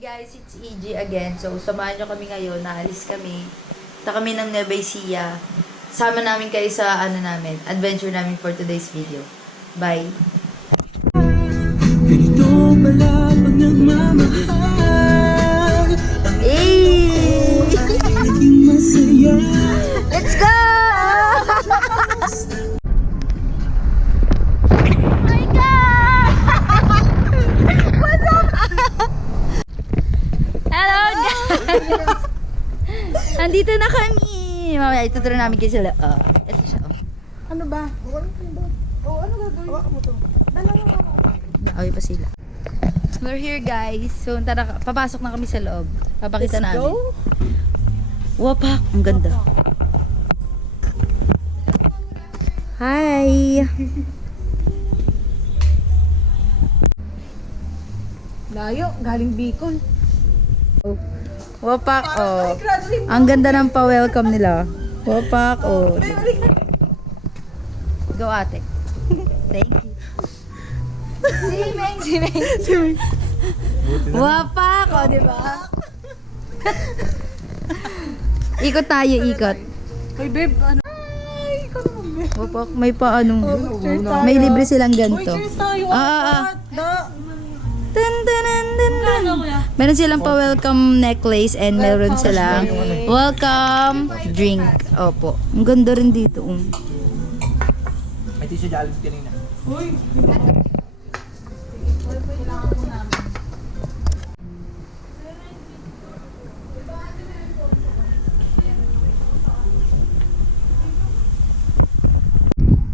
Guys, it's EG again. So, samahan nyo kami ngayon. Naalis kami. Punta kami ng Nueva Ecija. Sama namin kayo sa adventure namin for today's video. Bye! Hey! Let's go! Andito na kami. Mamaya ituturo namin kayo sila. Ito siya. Ano ba? Ano gagawin? Hawakan mo to. Dalawa ako. Nakawin pa sila. We're here guys. So tara, papasok na kami sa loob. Papakita namin. Let's go. Wapak. Ang ganda. Hi. Layo. Galing Bicol. Wapak, oh. Ang ganda ng pa-welcome nila. Wapak, oh. Go, ate. Thank you. Simeng. Wapak, oh, diba? Ikot tayo, ikot. Hoy, babe, ano? Ay, ikaw naman, babe. Wapak, may pa ano. Cheers tayo. May libre silang ganito. Hoy, cheers tayo. Meron silang pa-welcome necklace and meron silang welcome drink. Opo. Ang ganda rin dito. May tissue dyan kanina. Uy!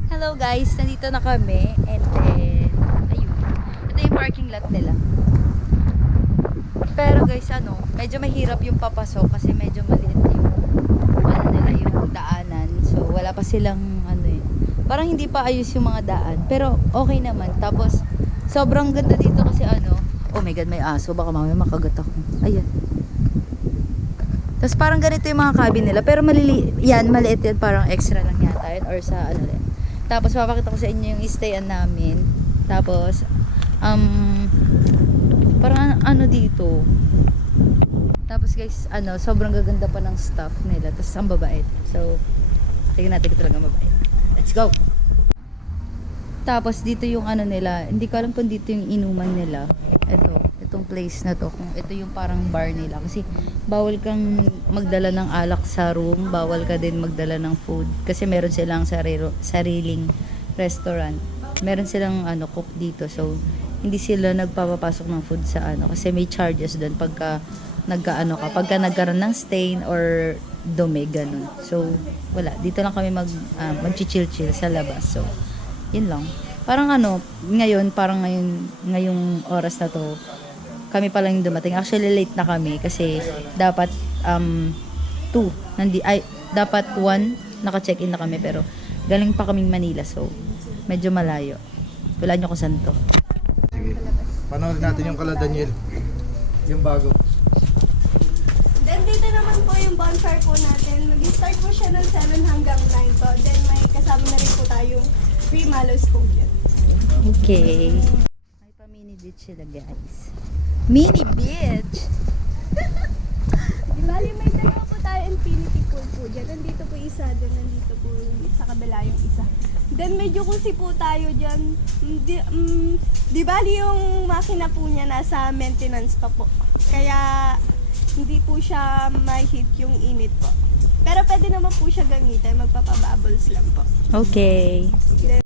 Hello guys, nandito na kami and then ayun. Ito yung parking lot nila. Pero guys, medyo mahirap yung papasok kasi medyo maliit yung daanan. So wala pa silang parang hindi pa ayos yung mga daan. Pero okay naman. Tapos sobrang ganda dito kasi oh my god, may aso, baka mamaya makagat ako. Ayan. Tapos parang ganito yung mga cabin nila, pero maliit yan, parang extra lang yata yun or sa rin. Tapos papakita ko sa inyo yung stayan namin. Tapos parang dito. Tapos guys, sobrang gaganda pa ng staff nila. Tapos ang babait. So, tingnan natin kung talaga mabait. Let's go! Tapos dito yung nila. Hindi ko alam kung dito yung inuman nila. Itong place na to. Kung ito yung parang bar nila. Kasi bawal kang magdala ng alak sa room. Bawal ka din magdala ng food. Kasi meron silang sariling restaurant. Meron silang cook dito. So, hindi sila nagpapapasok ng food sa kasi may charges doon pagka pagka nagkaroon ng stain or dumi, ganun. So, wala. Dito lang kami mag-chill-chill sa labas. So, yun lang. Parang ngayon, ngayong oras na to, kami pa lang dumating. Actually, late na kami kasi dapat 2, dapat 1, naka-check-in na kami pero galing pa kaming Manila. So, medyo malayo. Wala nyo kung saan to. Sige. Panoorin natin yung kala Daniel. Yung bago. Then dito naman po yung bonfire po natin. Mag-start po siya ng 7 hanggang 9 po. Then may kasama na rin po tayong free mallows po dyan. Okay. May pa mini beach sila guys. Mini beach! Bali may dalawa po tayo infinity pool po dyan. Nandito po isa, then nandito po sa kabila yung isa. Then medyo kusi po tayo dyan. Di bali yung makina po niya nasa maintenance pa po. Kaya hindi po siya ma-hit yung init po. Pero pwede naman po siya gamitin. Magpapabubbles lang po. Okay. Then,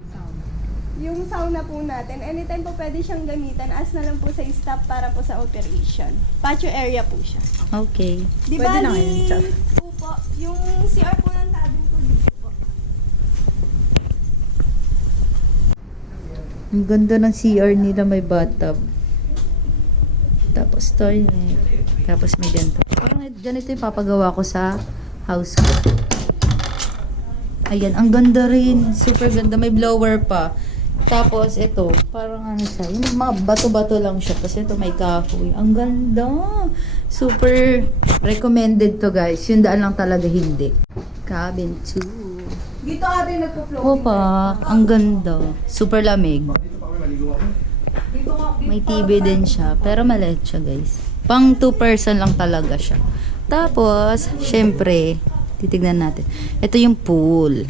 yung sauna po natin, anytime po pwede siyang gamitin. As na lang po sa stop para po sa operation. Patio area po siya. Okay. Di Pwede na bali, ngayon siya. po, yung CR po ng cabin ko dito po. Ang ganda ng CR nila, may bathtub. Tapos toilet. Tapos may ganito. Parang ganito yung papagawa ko sa house ko. Ayan, ang ganda rin. Super ganda. May blower pa. Tapos ito, parang ano siya. Yung mga bato-bato lang siya. Tapos ito may kahoy. Ang ganda. Super recommended to guys. Yung daan lang talaga hindi. Cabin 2. Dito ate nagpo-floating. Opa, ang ganda. Super lamig. Dito nga. May TV din siya, pero maliit siya guys. Pang 2 person lang talaga siya. Tapos, syempre, titignan natin. Ito yung pool.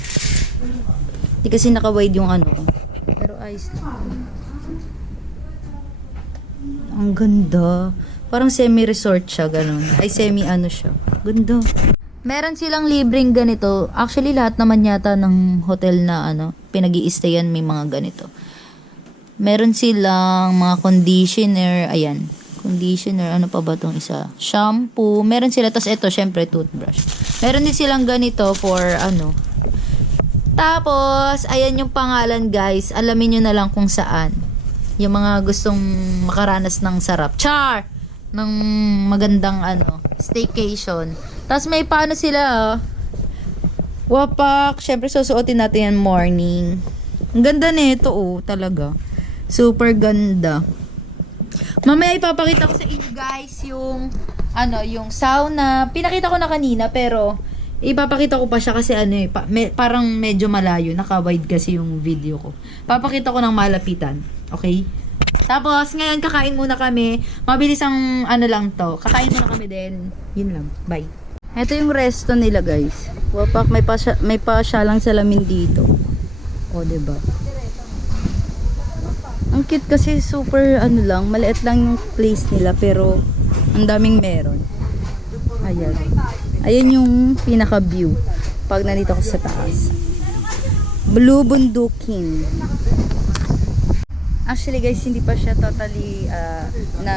Hindi kasi naka-wide yung ano ko. Pero ayos lang. Ang ganda. Parang semi-resort siya, ganun. Ay, semi-ano siya. Ganda. Meron silang libreng ganito. Actually, lahat naman yata ng hotel na ano, pinag-i-stayan may mga ganito. Meron silang mga conditioner. Ayan. Conditioner. Ano pa ba itong isa? Shampoo. Meron sila. Tapos ito, syempre, toothbrush. Meron din silang ganito for ano. Tapos, ayan yung pangalan guys. Alamin nyo na lang kung saan. Yung mga gustong makaranas ng sarap. Char! Ng magandang ano, staycation. Tapos may paano sila wapak. Syempre, susuotin natin yan morning. Ang ganda nito talaga. Super ganda. Mamaya ipapakita ko sa inyo guys yung ano, yung sauna. Pinakita ko na kanina pero ipapakita ko pa siya kasi ano parang medyo malayo. Naka-wide kasi yung video ko. Papakita ko ng malapitan. Okay? Tapos ngayon kakain muna kami. Mabilis ang ano lang to. Kakain muna kami din. Yun lang. Bye. Ito yung resto nila guys. Wapak, may pa lang salamin dito. O, diba? Ang cute kasi super ano lang, maliit lang yung place nila pero ang daming meron. Ayan. Ayan yung pinaka view pag nandito ako sa taas. Blue Bundukin. Actually guys, hindi pa siya totally na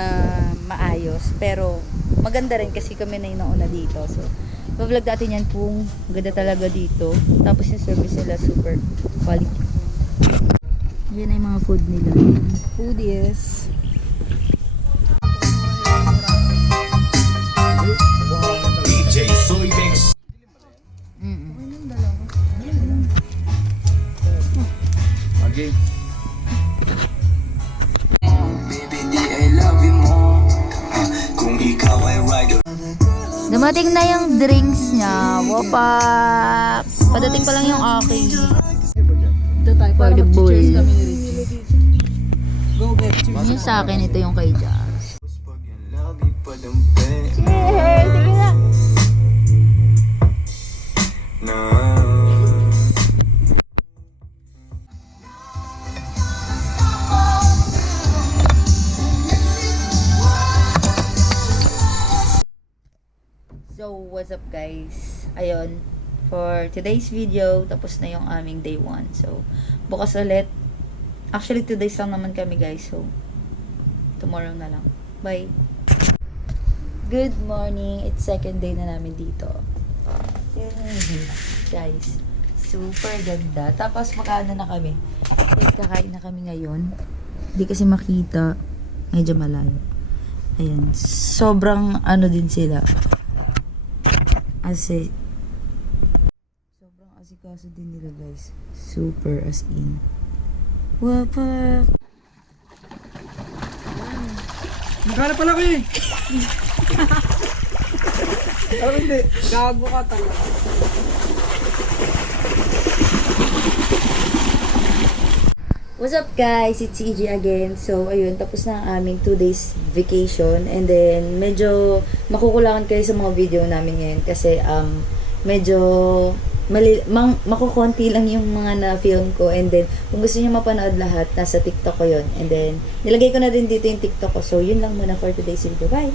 maayos pero maganda rin kasi kami na yung nauna dito. So, vlog natin yan kung ganda talaga dito. Tapos yung service nila super quality. Yan ay mga food nila. Foodies. DJ Soy Mix. Okay. Baby, di I love you more. Kung ikaw ay rider. Dumating na yung drinks niya. Wapak! Padating pa lang yung aking. Dito tayo. For Para the bull. mag-cheers kami ni Richie. Go get cheers. Yung sa akin, ito yung kay Jazz. Cheers! Sige na! So, what's up guys? Ayun, for today's video, tapos na yung aming day 1. So, bukas ulit. Actually, 2 days lang naman kami guys. So, tomorrow na lang. Bye! Good morning! It's second day na namin dito. Guys, super ganda. Tapos, makaano na kami. Kakain na kami ngayon. Hindi kasi makita. Medyo malayo. Ayan. Sobrang ano din sila. Sobrang asikaso din nila guys. Super as in. Wapak! Magkano pala kayo eh? Alam hindi. Gago ka talaga. What's up guys? It's EJ again. So, ayun, tapos na ang aming 2 days vacation. And then, medyo makukulangan kayo sa mga video namin ngayon. Kasi, medyo makukonti lang yung mga na-film ko. And then, kung gusto niyo mapanood lahat, nasa TikTok ko yun. And then, nilagay ko na din dito yung TikTok ko. So, yun lang muna for today's video. Bye!